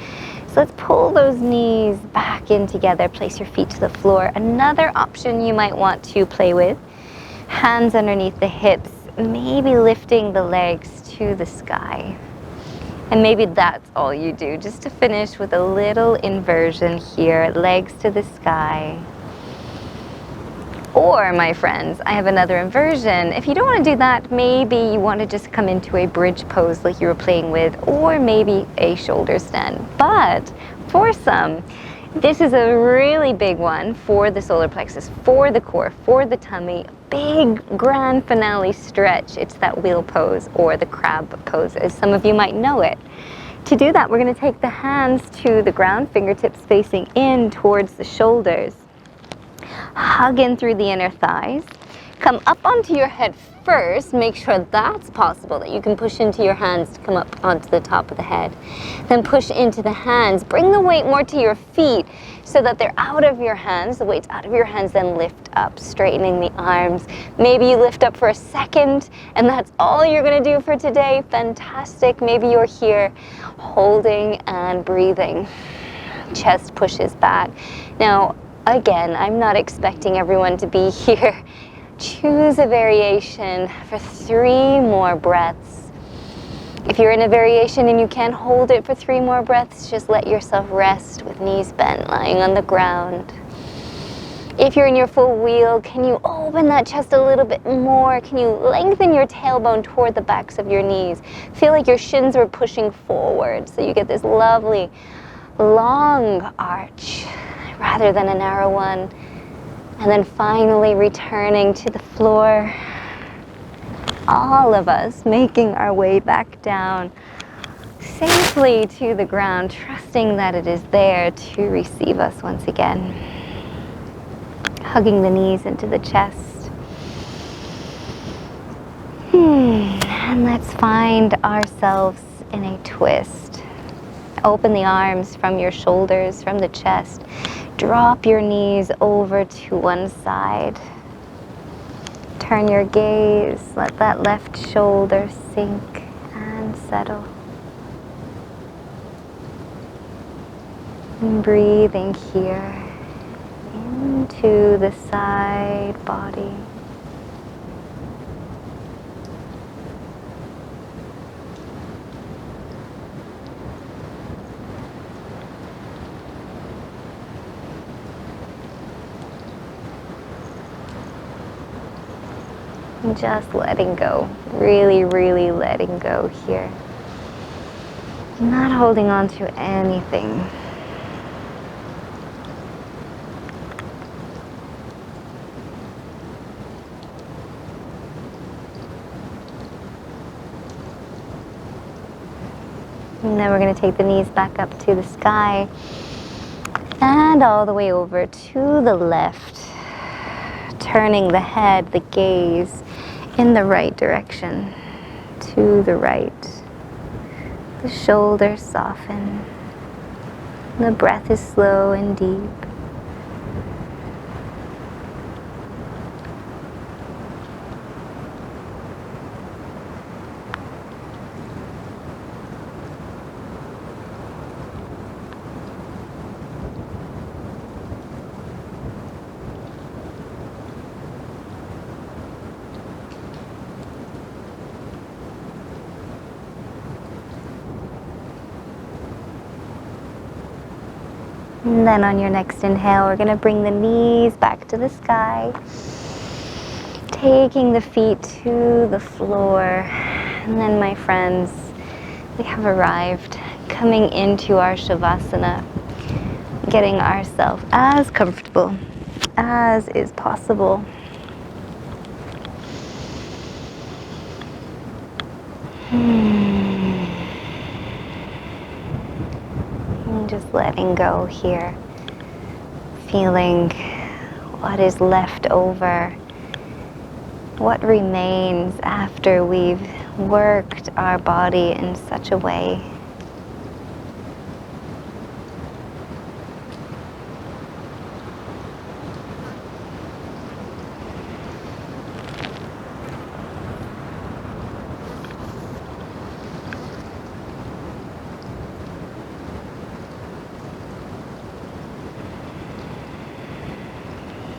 So let's pull those knees back in together, place your feet to the floor. Another option you might want to play with, hands underneath the hips, maybe lifting the legs to the sky. And maybe that's all you do, just to finish with a little inversion here, legs to the sky. Or, my friends, I have another inversion. If you don't want to do that, maybe you want to just come into a bridge pose like you were playing with, or maybe a shoulder stand. But for some, this is a really big one for the solar plexus, for the core, for the tummy. Big grand finale stretch. It's that wheel pose or the crab pose, as some of you might know it. To do that, we're going to take the hands to the ground, fingertips facing in towards the shoulders. Hug in through the inner thighs. Come up onto your head first. Make sure that's possible, that you can push into your hands to come up onto the top of the head. Then push into the hands. Bring the weight more to your feet so that they're out of your hands. The weight's out of your hands, then lift up, straightening the arms. Maybe you lift up for a second and that's all you're going to do for today. Fantastic. Maybe you're here holding and breathing. Chest pushes back. Now, again, I'm not expecting everyone to be here. Choose a variation for 3 more breaths. If you're in a variation and you can't hold it for 3 more breaths, just let yourself rest with knees bent, lying on the ground. If you're in your full wheel, can you open that chest a little bit more? Can you lengthen your tailbone toward the backs of your knees? Feel like your shins are pushing forward so you get this lovely long arch rather than a narrow one. And then finally returning to the floor. All of us making our way back down safely to the ground, trusting that it is there to receive us once again. Hugging the knees into the chest. And let's find ourselves in a twist. Open the arms from your shoulders, from the chest. Drop your knees over to one side. Turn your gaze. Let that left shoulder sink and settle. And breathing here into the side body. And just letting go, really, really letting go here. Not holding on to anything. And then we're going to take the knees back up to the sky and all the way over to the left, turning the head, the gaze in the right direction, to the right. The shoulders soften. The breath is slow and deep. And then on your next inhale, we're going to bring the knees back to the sky, taking the feet to the floor. And then, my friends, we have arrived, coming into our Shavasana, getting ourselves as comfortable as is possible. Just letting go here, feeling what is left over, what remains after we've worked our body in such a way.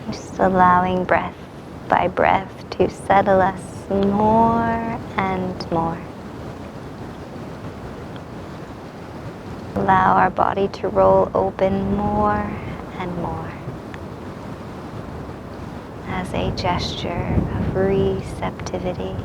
Just allowing breath by breath to settle us more and more. Allow our body to roll open more and more as a gesture of receptivity.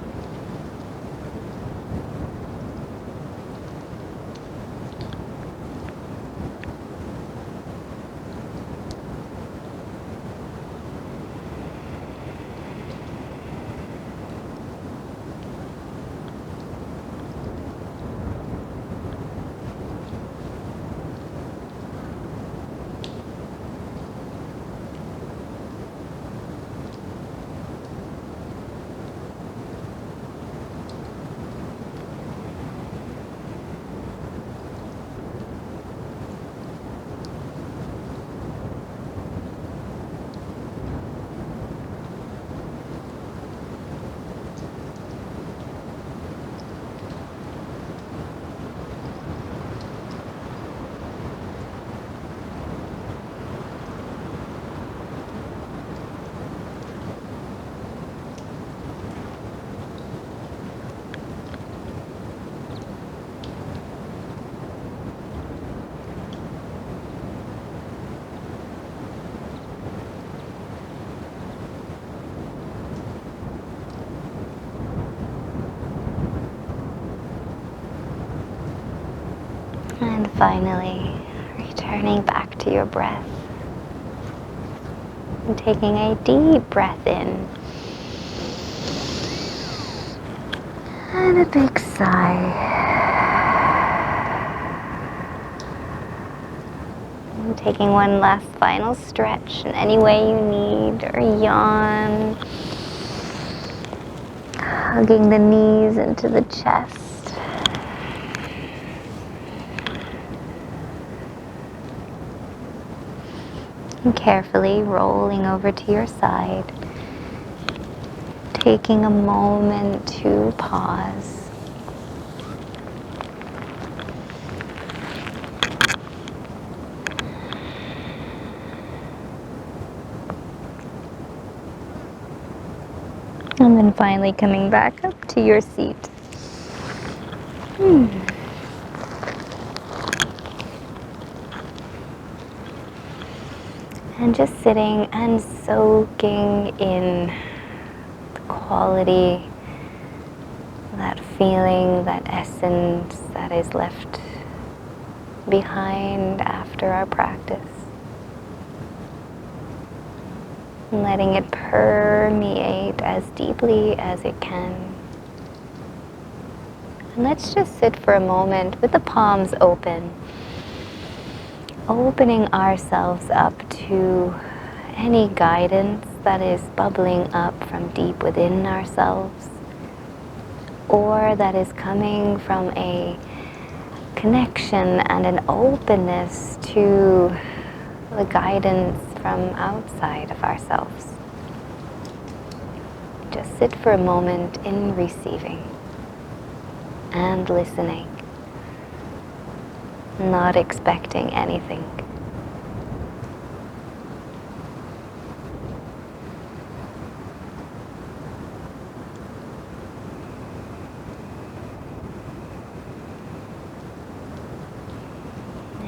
And finally, returning back to your breath. And taking a deep breath in. And a big sigh. And taking one last final stretch in any way you need, or yawn. Hugging the knees into the chest. And carefully rolling over to your side, taking a moment to pause. And then finally coming back up to your seat. And just sitting and soaking in the quality, that feeling, that essence that is left behind after our practice. And letting it permeate as deeply as it can. And let's just sit for a moment with the palms open, opening ourselves up to any guidance that is bubbling up from deep within ourselves, or that is coming from a connection and an openness to the guidance from outside of ourselves. Just sit for a moment in receiving and listening, not expecting anything.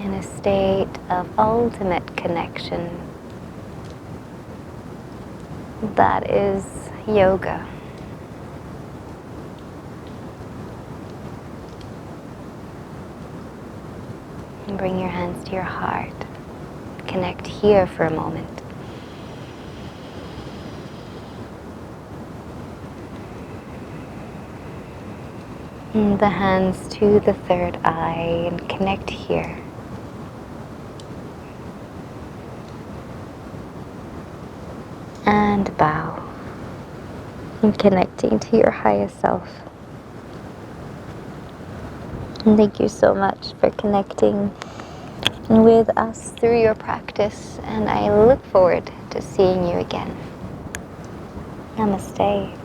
In a state of ultimate connection, that is yoga. And bring your hands to your heart. Connect here for a moment. And the hands to the third eye and connect here. And bow. And connecting to your highest self. And thank you so much for connecting with us through your practice, and I look forward to seeing you again. Namaste.